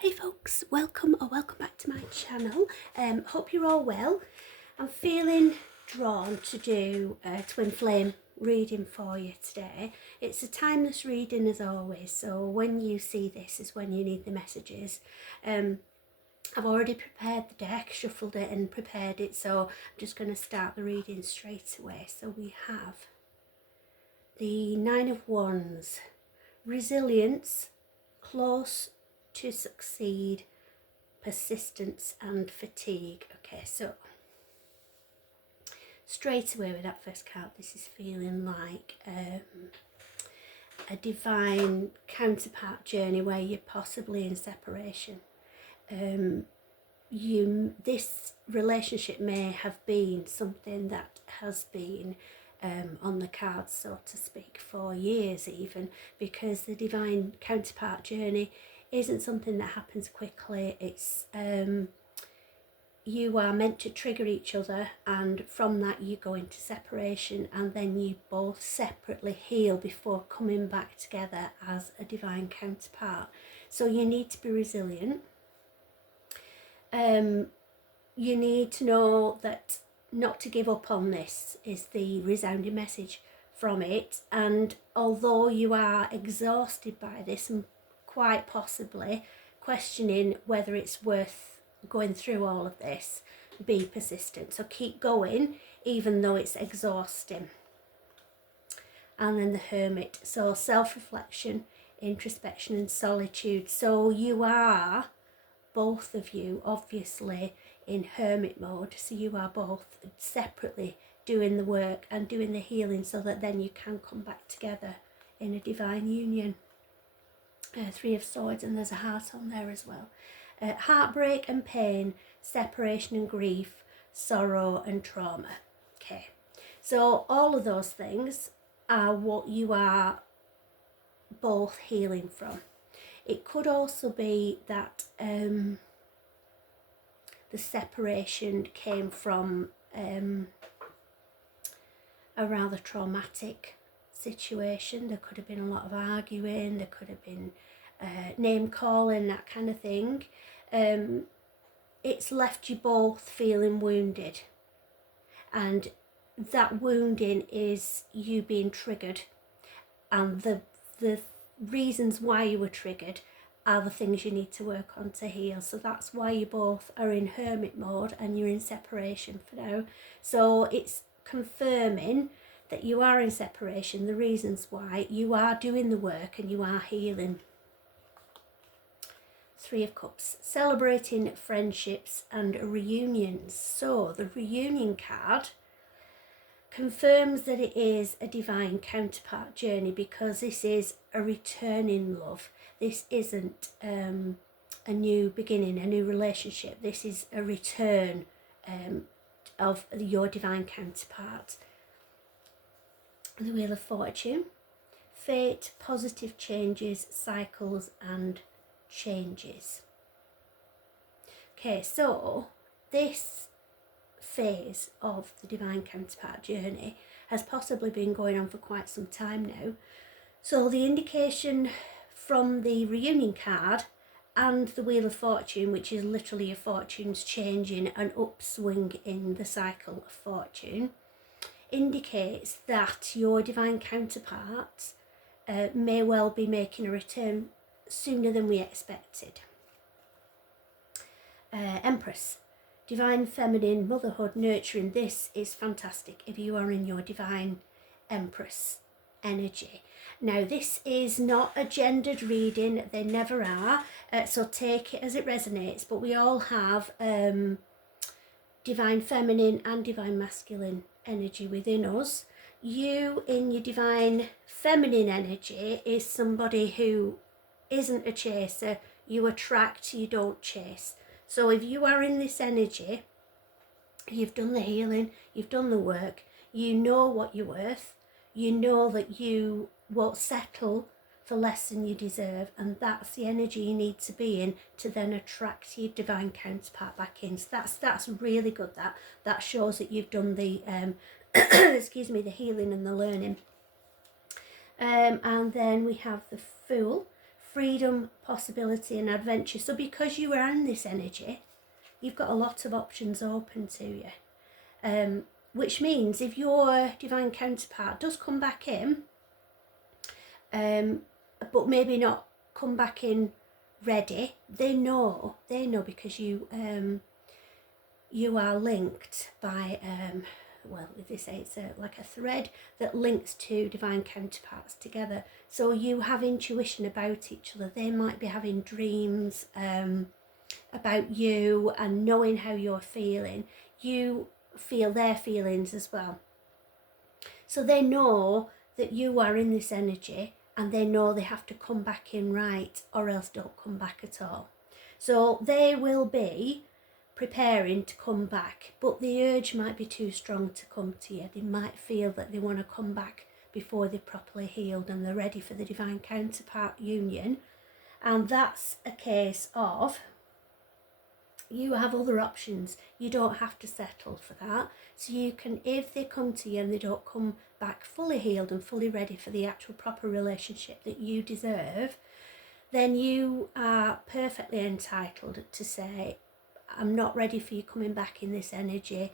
Hey folks, welcome back to my channel. Hope you're all well. I'm feeling drawn to do a twin flame reading for you today. It's a timeless reading as always, so when you see this is when you need the messages. I've already prepared the deck, shuffled it and prepared it, so I'm just going to start the reading straight away. So we have the Nine of Wands, resilience, close to succeed, persistence and fatigue. Okay, so straight away with that first card, this is feeling like a divine counterpart journey where you're possibly in separation. This relationship may have been something that has been on the cards, so to speak, for years even, because the divine counterpart journey isn't something that happens quickly. It's you are meant to trigger each other, and from that you go into separation, and then you both separately heal before coming back together as a divine counterpart. So you need to be resilient. You need to know that not to give up on this is the resounding message from it. And although you are exhausted by this and quite possibly questioning whether it's worth going through all of this, be persistent. So keep going even though it's exhausting. And then the Hermit, so self-reflection, introspection and solitude. So you are, both of you, obviously in hermit mode, so you are both separately doing the work and doing the healing so that then you can come back together in a divine union. Three of Swords, and there's a heart on there as well. Heartbreak and pain, separation and grief, sorrow and trauma. Okay, so all of those things are what you are both healing from. It could also be that the separation came from a rather traumatic situation. There could have been a lot of arguing, there could have been name calling, that kind of thing. It's left you both feeling wounded, and that wounding is you being triggered, and the reasons why you were triggered are the things you need to work on to heal. So that's why you both are in hermit mode and you're in separation for now. So it's confirming that you are in separation, the reasons why, you are doing the work and you are healing. Three of Cups, celebrating friendships and reunions. So the reunion card confirms that it is a divine counterpart journey, because this is a returning love. This isn't a new beginning, a new relationship. This is a return of your divine counterpart. The Wheel of Fortune, fate, positive changes, cycles and changes. Okay, so this phase of the divine counterpart journey has possibly been going on for quite some time now. So the indication from the reunion card and the Wheel of Fortune, which is literally your fortunes changing, an upswing in the cycle of fortune, indicates that your divine counterpart may well be making a return sooner than we expected. Empress, divine feminine, motherhood, nurturing. This is fantastic if you are in your divine Empress energy. Now this is not a gendered reading, they never are, so take it as it resonates, but we all have divine feminine and divine masculine energy within us. You in your divine feminine energy is somebody who isn't a chaser. You attract, you don't chase. So if you are in this energy, you've done the healing, you've done the work, you know what you're worth, you know that you won't settle for less than you deserve, and that's the energy you need to be in to then attract your divine counterpart back in. So that's really good. That shows that you've done the excuse me, the healing and the learning. And then we have the Fool, freedom, possibility and adventure. So because you are in this energy, you've got a lot of options open to you. Which means if your divine counterpart does come back in, but maybe not come back in ready, they know because you are linked by well, they say it's like a thread that links two divine counterparts together. So you have intuition about each other. They might be having dreams about you and knowing how you're feeling. You feel their feelings as well. So they know that you are in this energy, and they know they have to come back in right, or else don't come back at all. So they will be preparing to come back, but the urge might be too strong to come to you. They might feel that they want to come back before they're properly healed and they're ready for the divine counterpart union. And that's a case of, you have other options. You don't have to settle for that. So you can, if they come to you and they don't come back fully healed and fully ready for the actual proper relationship that you deserve, then you are perfectly entitled to say, I'm not ready for you coming back in this energy.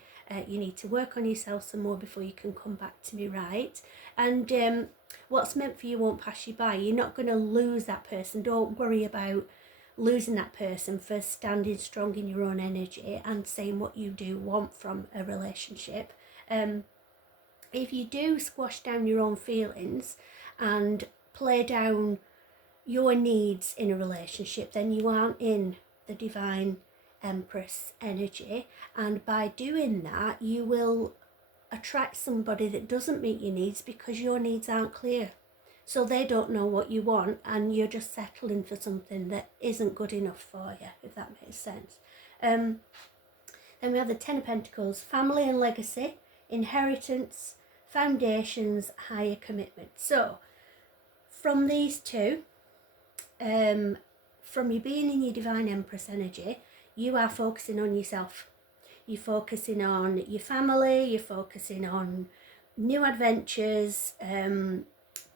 You need to work on yourself some more before you can come back to me, right? And what's meant for you won't pass you by. You're not going to lose that person. Don't worry about losing that person for standing strong in your own energy and saying what you do want from a relationship. If you do squash down your own feelings and play down your needs in a relationship, then you aren't in the divine Empress energy, and by doing that you will attract somebody that doesn't meet your needs because your needs aren't clear. So they don't know what you want, and you're just settling for something that isn't good enough for you, if that makes sense. Then we have the Ten of Pentacles, family and legacy, inheritance, foundations, higher commitment. So from these two, from you being in your divine Empress energy, you are focusing on yourself. You're focusing on your family, you're focusing on new adventures,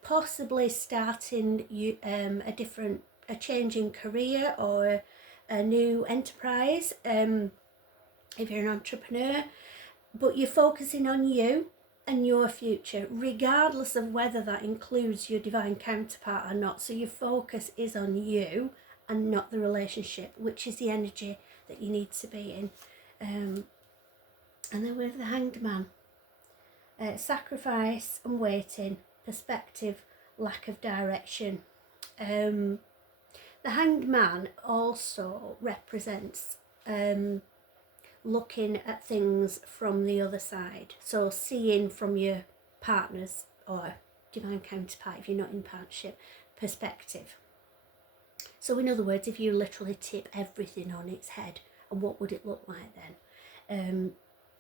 possibly starting a change in career or a new enterprise, if you're an entrepreneur. But you're focusing on you and your future, regardless of whether that includes your divine counterpart or not. So your focus is on you and not the relationship, which is the energy that you need to be in. And then we have the Hanged Man. Sacrifice and waiting, perspective, lack of direction. The Hanged Man also represents looking at things from the other side. So seeing from your partner's or divine counterpart, if you're not in partnership, perspective. So in other words, if you literally tip everything on its head, and what would it look like then?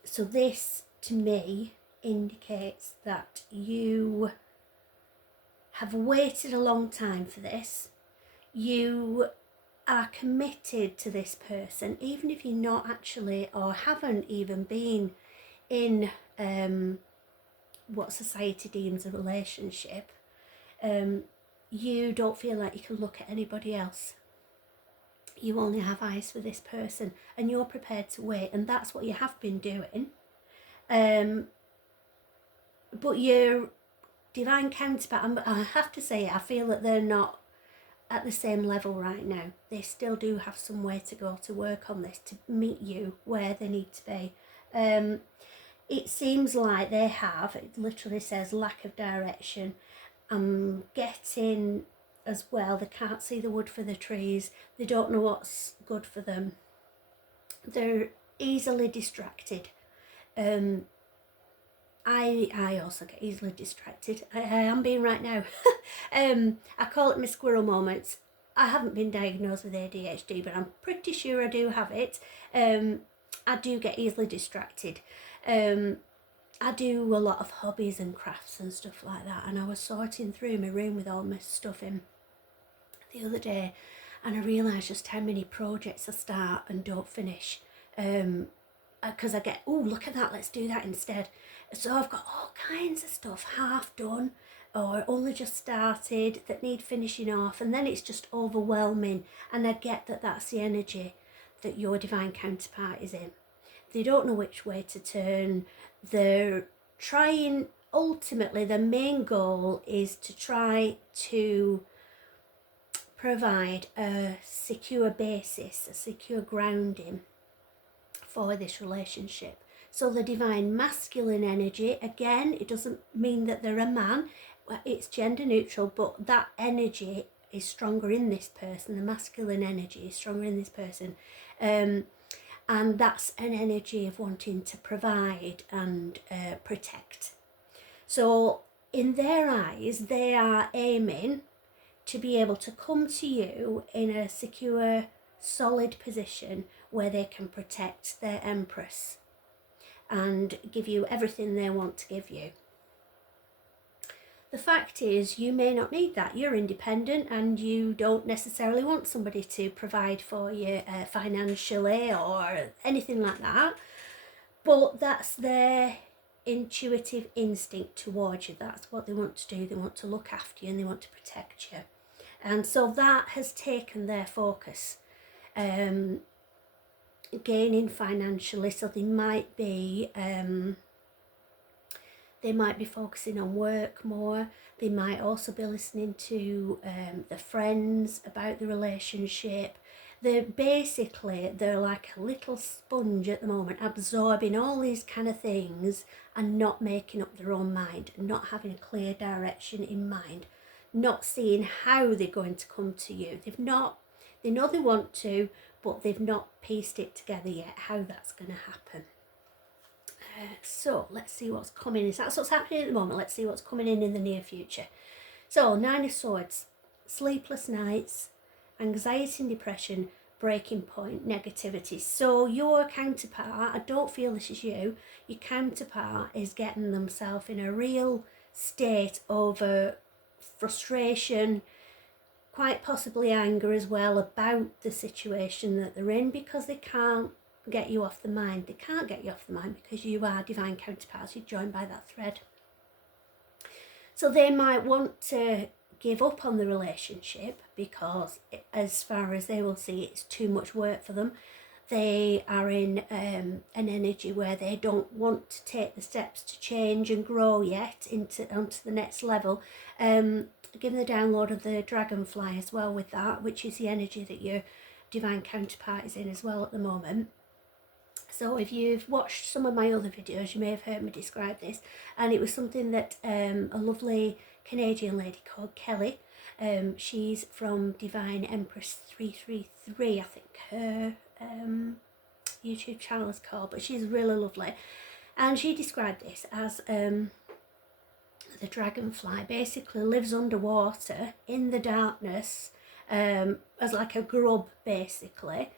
So this, to me, indicates that you have waited a long time for this. You are committed to this person, even if you're not actually, or haven't even been in what society deems a relationship. You don't feel like you can look at anybody else. You only have eyes for this person, and you're prepared to wait, and that's what you have been doing. But your divine counterpart, I have to say, I feel that they're not at the same level right now. They still do have some way to go to work on this, to meet you where they need to be. It seems like they have, it literally says lack of direction. I'm getting as well, they can't see the wood for the trees. They don't know what's good for them. They're easily distracted. I also get easily distracted. I am being right now. I call it my squirrel moments. I haven't been diagnosed with ADHD, but I'm pretty sure I do have it. I do get easily distracted. I do a lot of hobbies and crafts and stuff like that, and I was sorting through my room with all my stuff in the other day, and I realised just how many projects I start and don't finish. Because I get, oh, look at that, let's do that instead. So I've got all kinds of stuff half done, or only just started that need finishing off, and then it's just overwhelming. And I get that that's the energy that your divine counterpart is in. They don't know which way to turn. They're trying, ultimately, the main goal is to try to provide a secure basis, a secure grounding for this relationship. So the divine masculine energy, again, it doesn't mean that they're a man, it's gender neutral, but that energy is stronger in this person. The masculine energy is stronger in this person. And that's an energy of wanting to provide and protect. So in their eyes, they are aiming to be able to come to you in a secure, solid position where they can protect their empress and give you everything they want to give you. The fact is, you may not need that. You're independent and you don't necessarily want somebody to provide for you financially or anything like that. But that's their intuitive instinct towards you. That's what they want to do. They want to look after you and they want to protect you. And so that has taken their focus, gaining financially. So they might be focusing on work more. They might also be listening to the friends about the relationship. They're like a little sponge at the moment, absorbing all these kind of things and not making up their own mind, not having a clear direction in mind, not seeing how they're going to come to you. They know they want to, but they've not pieced it together yet, how that's going to happen. So let's see what's coming. That's what's happening at the moment. Let's see what's coming in the near future. So 9 of Swords, sleepless nights, anxiety and depression, breaking point, negativity. So your counterpart, I don't feel this is you, your counterpart is getting themselves in a real state of frustration, quite possibly anger as well about the situation that they're in, because they can't get you off the mind. They can't get you off the mind because you are divine counterparts. You're joined by that thread. So they might want to give up on the relationship because, as far as they will see, it's too much work for them. They are in an energy where they don't want to take the steps to change and grow yet onto the next level. Given the download of the dragonfly as well with that, which is the energy that your divine counterpart is in as well at the moment. So if you've watched some of my other videos, you may have heard me describe this, and it was something that a lovely Canadian lady called Kelly, she's from Divine Empress 333, I think her YouTube channel is called, but she's really lovely, and she described this as the dragonfly basically lives underwater in the darkness as like a grub basically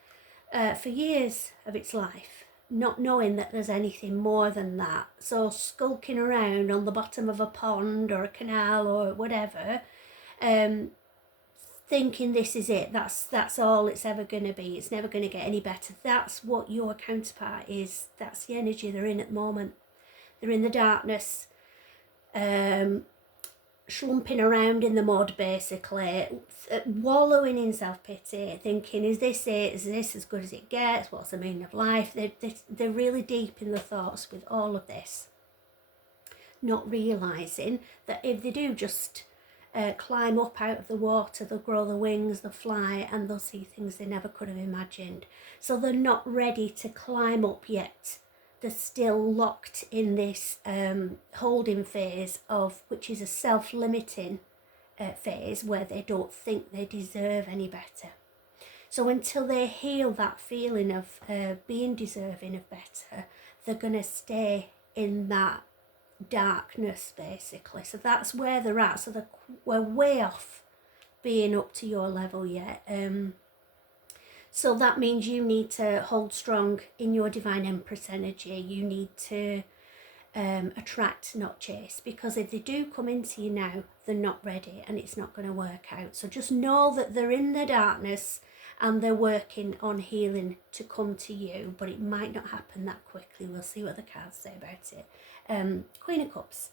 for years of its life, not knowing that there's anything more than that. So skulking around on the bottom of a pond or a canal or whatever, thinking this is it, that's all it's ever going to be, it's never going to get any better. That's what your counterpart is. That's the energy they're in at the moment. They're in the darkness, slumping around in the mud basically, wallowing in self-pity, thinking, is this it, is this as good as it gets, what's the meaning of life? They're really deep in the thoughts with all of this, not realising that if they do just climb up out of the water, they'll grow the wings, they'll fly, and they'll see things they never could have imagined. So they're not ready to climb up yet. They're still locked in this holding phase which is a self-limiting phase where they don't think they deserve any better. So until they heal that feeling of being deserving of better, they're going to stay in that darkness basically. So that's where they're at. So we're way off being up to your level yet. So that means you need to hold strong in your Divine Empress energy. You need to attract, not chase, because if they do come into you now, they're not ready and it's not going to work out. So just know that they're in the darkness and they're working on healing to come to you, but it might not happen that quickly. We'll see what the cards say about it. Queen of Cups,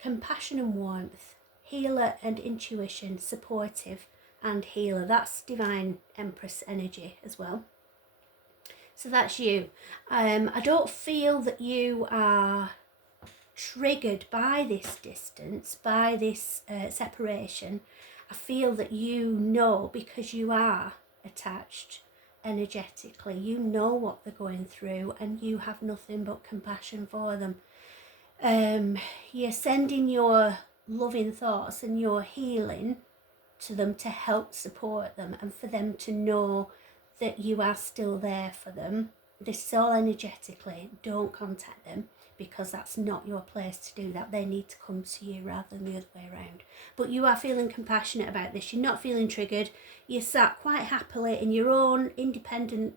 compassion and warmth. healer and intuition, supportive and healer. That's Divine Empress energy as well. So that's you. I don't feel that you are triggered by this distance, by this separation. I feel that you know, because you are attached energetically, you know what they're going through, and you have nothing but compassion for them. You're sending your loving thoughts and your healing to them to help support them, and for them to know that you are still there for them. This is all energetically. Don't contact them, because that's not your place to do that. They need to come to you rather than the other way around. But you are feeling compassionate about this. You're not feeling triggered. You're sat quite happily in your own independent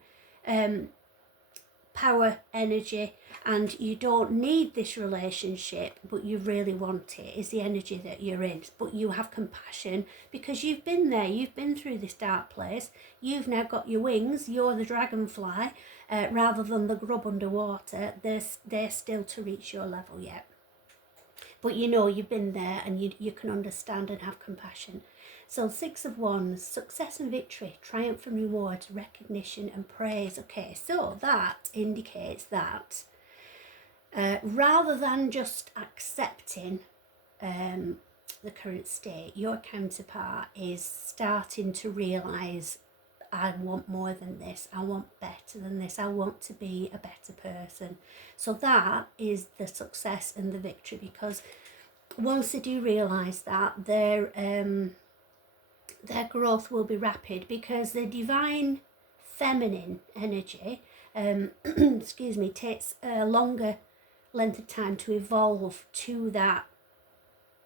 power energy, and you don't need this relationship, but you really want it, is the energy that you're in. But you have compassion because you've been there, you've been through this dark place, you've now got your wings, you're the dragonfly, rather than the grub underwater. They're still to reach your level yet, but you know you've been there, and you can understand and have compassion. So 6 of Wands, success and victory, triumph and rewards, recognition and praise. Okay, so that indicates that rather than just accepting the current state, your counterpart is starting to realise, I want more than this, I want better than this, I want to be a better person. So that is the success and the victory, because once they do realise that, their growth will be rapid, because the divine feminine energy excuse me, takes a longer length of time to evolve to that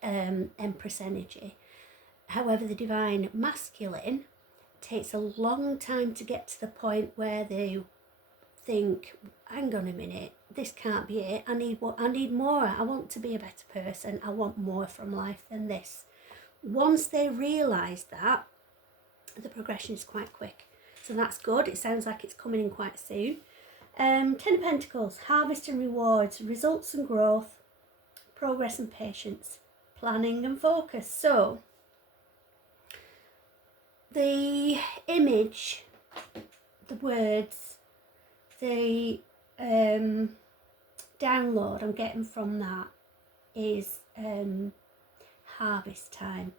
Empress energy. However, the divine masculine takes a long time to get to the point where they think, hang on a minute, this can't be it, I need more, I want to be a better person, I want more from life than this. Once they realise that, the progression is quite quick. So that's good. It sounds like it's coming in quite soon. 10 of Pentacles, harvest and rewards, results and growth, progress and patience, planning and focus. So the image, the words, the download I'm getting from that is harvest time.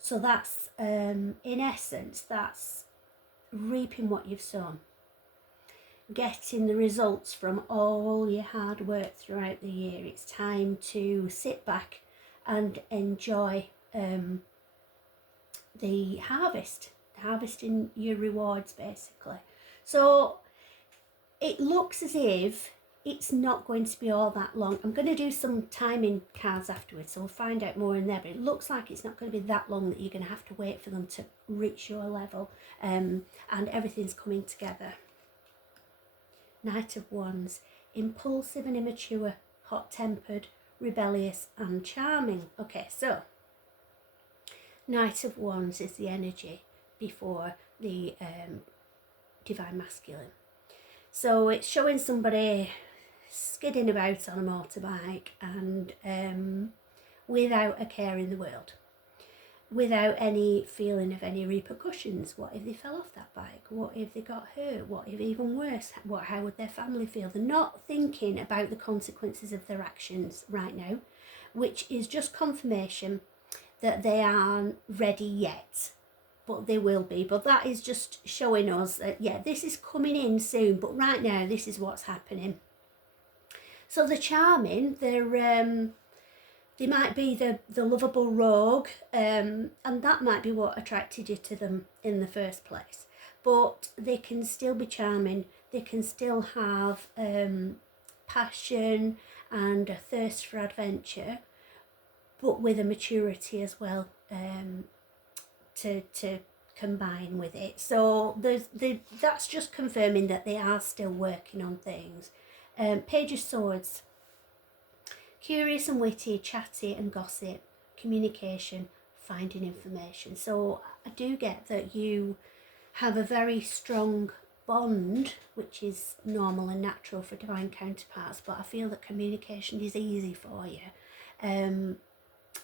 So that's in essence, that's reaping what you've sown, getting the results from all your hard work throughout the year. It's time to sit back and enjoy the harvesting your rewards, basically. So it looks as if it's not going to be all that long. I'm going to do some timing cards afterwards, so we'll find out more in there, but it looks like it's not going to be that long that you're going to have to wait for them to reach your level, and everything's coming together. Knight of Wands, impulsive and immature, hot-tempered, rebellious and charming. Okay, so Knight of Wands is the energy before the divine masculine. So it's showing somebody skidding about on a motorbike and without a care in the world, without any feeling of any repercussions. What if they fell off that bike? What if they got hurt? What if, even worse, how would their family feel? They're not thinking about the consequences of their actions right now, which is just confirmation that they aren't ready yet, but they will be. But that is just showing us that, yeah, this is coming in soon, but right now this is what's happening. So the charming, they might be the lovable rogue, and that might be what attracted you to them in the first place. But they can still be charming, they can still have passion and a thirst for adventure, but with a maturity as well to combine with it. So that's just confirming that they are still working on things. Page of Swords, curious and witty, chatty and gossip, communication, finding information. So I do get that you have a very strong bond, which is normal and natural for divine counterparts, but I feel that communication is easy for you.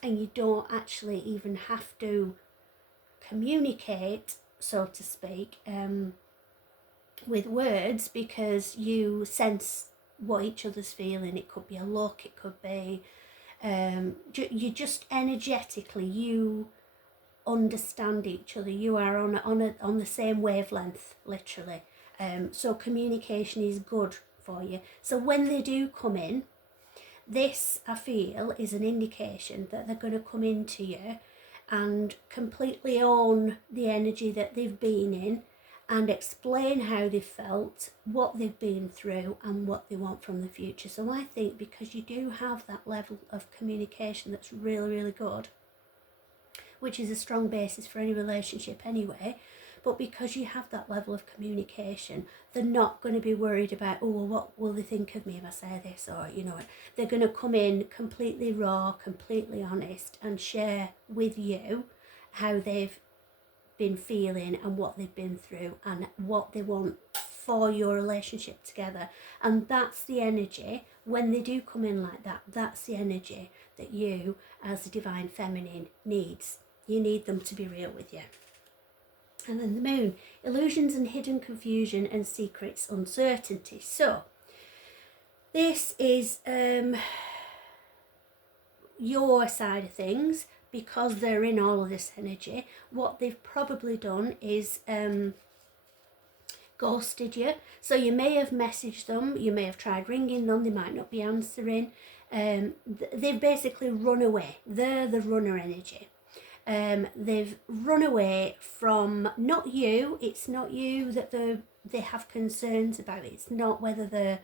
and you don't actually even have to communicate, so to speak, with words, because you sense what each other's feeling. It could be a look, it could be you just energetically, you understand each other. You are on the same wavelength, literally. So communication is good for you. So when they do come in, this, I feel, is an indication that they're going to come into you and completely own the energy that they've been in and explain how they've felt, what they've been through, and what they want from the future. So I think because you do have that level of communication that's really, really good, which is a strong basis for any relationship anyway, but because you have that level of communication, they're not going to be worried about, oh, well, what will they think of me if I say this, or, you know, they're going to come in completely raw, completely honest, and share with you how they've been feeling and what they've been through and what they want for your relationship together. And that's the energy, when they do come in like that, that's the energy that you as a divine feminine needs. You need them to be real with you. And then the moon, illusions and hidden confusion and secrets, uncertainty. So this is your side of things, because they're in all of this energy. What they've probably done is ghosted you. So you may have messaged them, you may have tried ringing them, they might not be answering. They've basically run away. They're the runner energy. They've run away from not you. It's not you that they have concerns about. It's not whether they're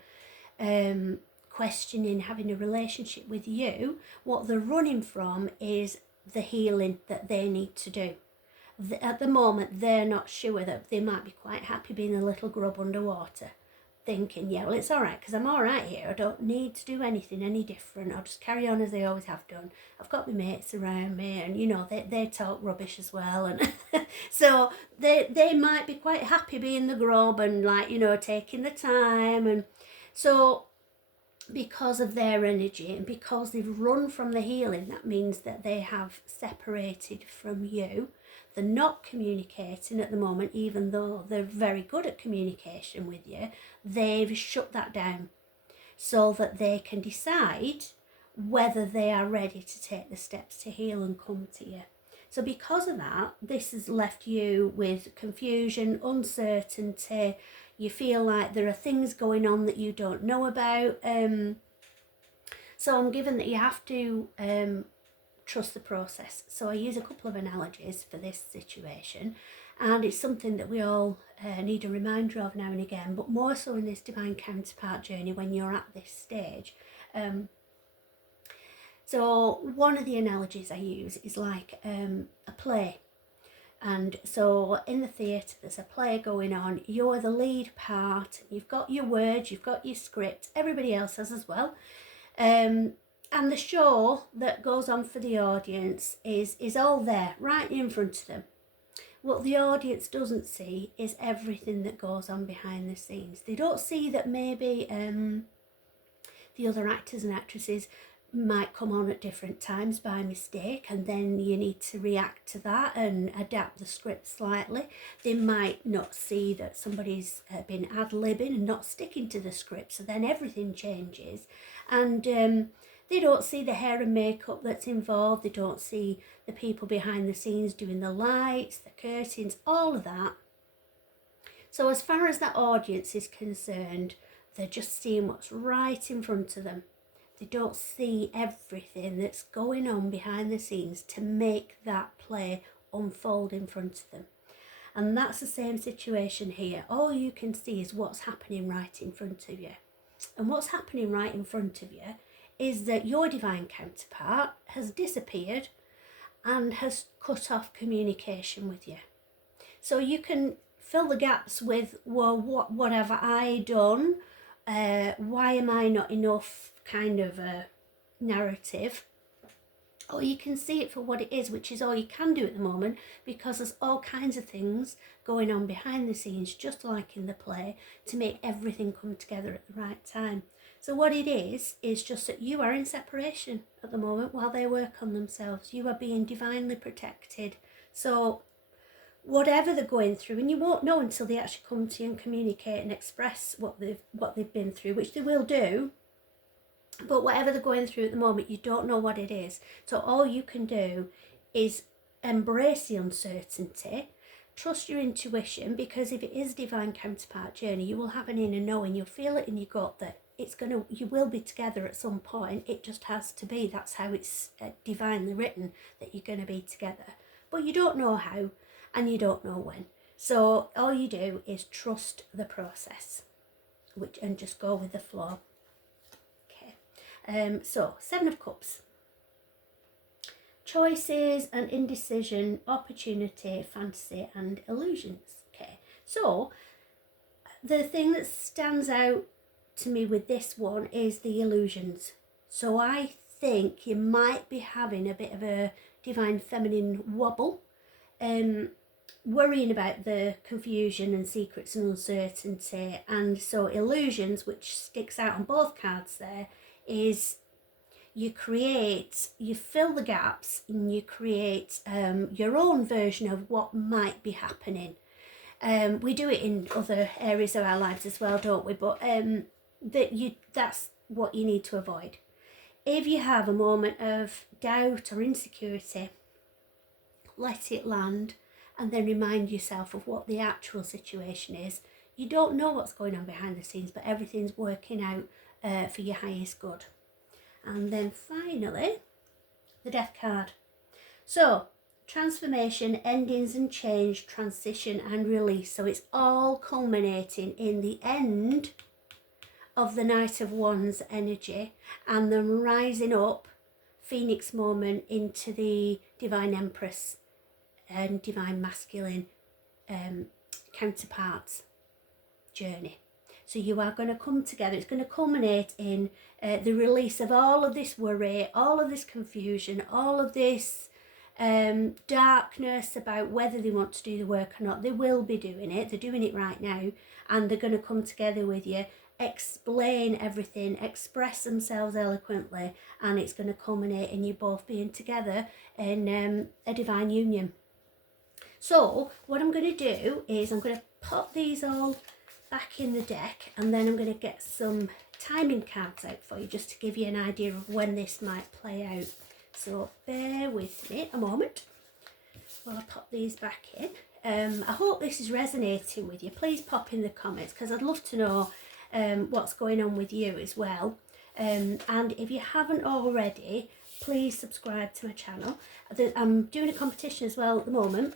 questioning having a relationship with you. What they're running from is the healing that they need to do. At the moment, they're not sure. That they might be quite happy being a little grub underwater, thinking, yeah, well, it's all right because I'm all right here. I don't need to do anything any different. I'll just carry on as I always have done. I've got my mates around me, and, you know, they talk rubbish as well. And so they might be quite happy being the grub and, like, you know, taking the time. And so because of their energy and because they've run from the healing, that means that they have separated from you. They're not communicating at the moment, even though they're very good at communication with you. They've shut that down so that they can decide whether they are ready to take the steps to heal and come to you. So because of that, this has left you with confusion, uncertainty. You feel like there are things going on that you don't know about. So I'm given that you have to trust the process. So I use a couple of analogies for this situation, and it's something that we all need a reminder of now and again, but more so in this divine counterpart journey when you're at this stage. So one of the analogies I use is like a play. And so in the theatre, there's a play going on. You're the lead part. You've got your words, you've got your script. Everybody else has as well. And the show that goes on for the audience is all there, right in front of them. What the audience doesn't see is everything that goes on behind the scenes. They don't see that maybe the other actors and actresses might come on at different times by mistake, and then you need to react to that and adapt the script slightly. They might not see that somebody's been ad-libbing and not sticking to the script, so then everything changes. And they don't see the hair and makeup that's involved. They don't see the people behind the scenes doing the lights, the curtains, all of that. So as far as that audience is concerned, they're just seeing what's right in front of them. They don't see everything that's going on behind the scenes to make that play unfold in front of them. And that's the same situation here. All you can see is what's happening right in front of you. And what's happening right in front of you is that your divine counterpart has disappeared and has cut off communication with you. So you can fill the gaps with, well, what have I done? Why am I not enough, kind of a narrative, or you can see it for what it is, which is all you can do at the moment, because there's all kinds of things going on behind the scenes, just like in the play, to make everything come together at the right time. So what it is just that you are in separation at the moment while they work on themselves. You are being divinely protected. So whatever they're going through, and you won't know until they actually come to you and communicate and express what they've been through, which they will do. But whatever they're going through at the moment, you don't know what it is. So all you can do is embrace the uncertainty, trust your intuition, because if it is divine counterpart journey, you will have an inner knowing. You'll feel it in your gut that you will be together at some point. It just has to be. That's how it's divinely written, that you're going to be together. But you don't know how, and you don't know when. So all you do is trust the process, and just go with the flow. So 7 of Cups. Choices and indecision, opportunity, fantasy and illusions. Okay, so the thing that stands out to me with this one is the illusions. So I think you might be having a bit of a divine feminine wobble, worrying about the confusion and secrets and uncertainty. And so illusions, which sticks out on both cards there, is you fill the gaps and you create your own version of what might be happening. We do it in other areas of our lives as well, don't we? But that's what you need to avoid. If you have a moment of doubt or insecurity, let it land and then remind yourself of what the actual situation is. You don't know what's going on behind the scenes, but everything's working out for your highest good. And then finally, the Death card. So, transformation, endings and change, transition and release. So it's all culminating in the end of the Knight of Wands energy, and then rising up, Phoenix moment, into the Divine Empress and Divine Masculine counterparts journey. So you are going to come together. It's going to culminate in the release of all of this worry, all of this confusion, all of this darkness about whether they want to do the work or not. They will be doing it. They're doing it right now, and they're going to come together with you, explain everything, express themselves eloquently, and it's going to culminate in you both being together in a divine union. So what I'm going to do is I'm going to pop these all back in the deck, and then I'm going to get some timing cards out for you, just to give you an idea of when this might play out. So bear with me a moment while I pop these back in. I hope this is resonating with you. Please pop in the comments, because I'd love to know what's going on with you as well. And if you haven't already, please subscribe to my channel. I'm doing a competition as well at the moment.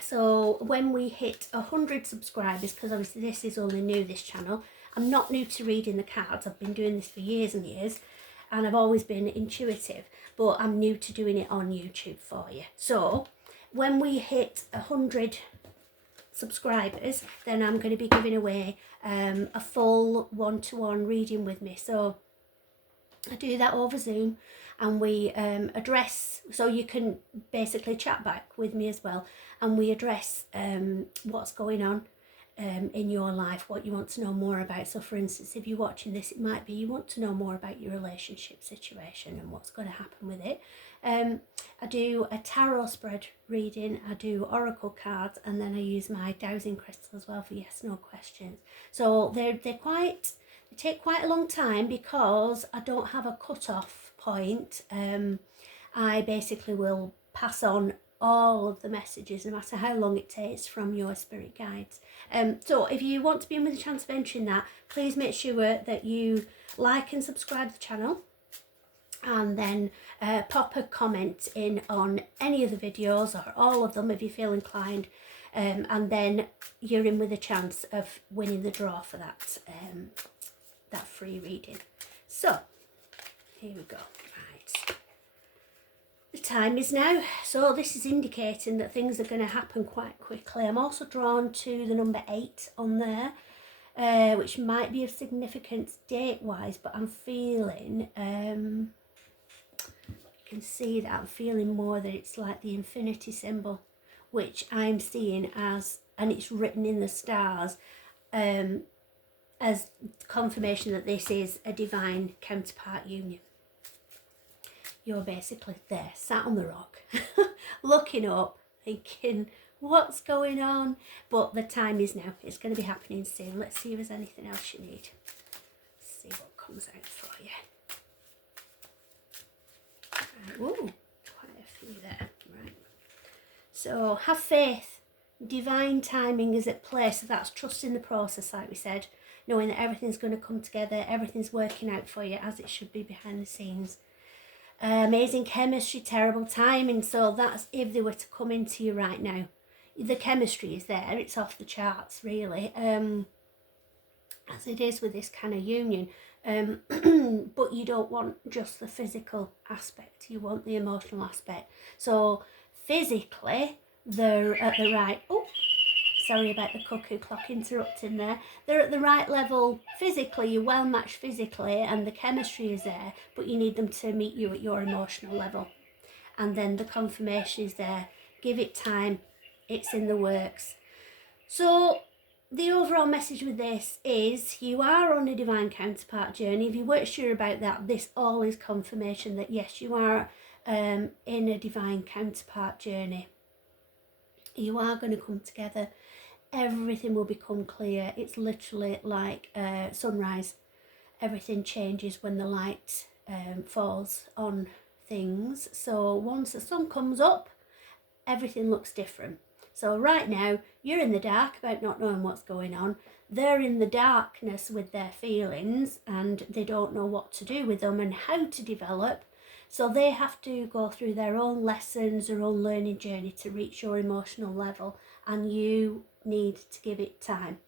So when we hit 100 subscribers, because obviously this is only new, this channel, I'm not new to reading the cards. I've been doing this for years and years, and I've always been intuitive, but I'm new to doing it on YouTube for you. So when we hit 100 subscribers, then I'm going to be giving away a full one-to-one reading with me. So I do that over Zoom, and we address, so you can basically chat back with me as well, and we address what's going on in your life, what you want to know more about. So for instance, if you're watching this, it might be you want to know more about your relationship situation and what's going to happen with it. I do a tarot spread reading, I do oracle cards, and then I use my dowsing crystal as well for yes no questions. So they take quite a long time, because I don't have a cut-off point. I basically will pass on all of the messages, no matter how long it takes, from your spirit guides. So if you want to be in with a chance of entering that, please make sure that you like and subscribe to the channel, and then pop a comment in on any of the videos, or all of them if you feel inclined, and then you're in with a chance of winning the draw for that free reading. So here we go. Right, the time is now, so this is indicating that things are going to happen quite quickly. I'm also drawn to the number 8 on there, which might be of significance date wise, but I'm feeling you can see that I'm feeling more that it's like the infinity symbol, which I'm seeing as, and it's written in the stars, as confirmation that this is a divine counterpart union. You're basically there, sat on the rock, looking up, thinking, what's going on? But the time is now. It's going to be happening soon. Let's see if there's anything else you need. Let's see what comes out for you. Right. Ooh, quite a few there. Right. So have faith. Divine timing is at play. So that's trusting the process, like we said. Knowing that everything's going to come together. Everything's working out for you as it should be behind the scenes. Amazing chemistry, terrible timing. So that's if they were to come into you right now. The chemistry is there. It's off the charts, really. As it is with this kind of union. But you don't want just the physical aspect. You want the emotional aspect. So physically, they're at the right... Oh, sorry about the cuckoo clock interrupting there. They're at the right level physically, you're well matched physically, and the chemistry is there, but you need them to meet you at your emotional level. And then the confirmation is there. Give it time. It's in the works. So the overall message with this is you are on a divine counterpart journey. If you weren't sure about that, this all is confirmation that yes, you are in a divine counterpart journey. You are going to come together. Everything will become clear. It's literally like sunrise. Everything changes when the light falls on things. So once the sun comes up, everything looks different. So right now, you're in the dark about not knowing what's going on. They're in the darkness with their feelings and they don't know what to do with them and how to develop. So they have to go through their own lessons, their own learning journey to reach your emotional level, and you need to give it time.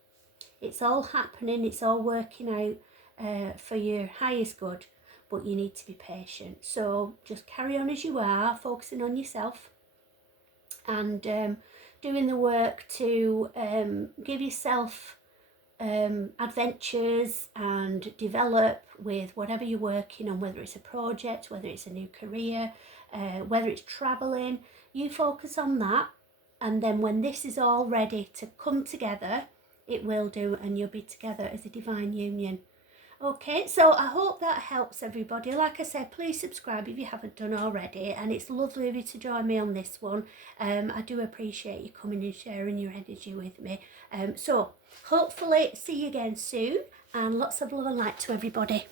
It's all happening, it's all working out for your highest good, but you need to be patient. So just carry on as you are, focusing on yourself and doing the work to give yourself adventures and develop with whatever you're working on, whether it's a project, whether it's a new career, whether it's traveling. You focus on that, and then when this is all ready to come together, it will do, and you'll be together as a divine union. Okay, so I hope that helps everybody. Like I said, please subscribe if you haven't done already, and it's lovely of you to join me on this one. I do appreciate you coming and sharing your energy with me. So hopefully see you again soon, and lots of love and light to everybody.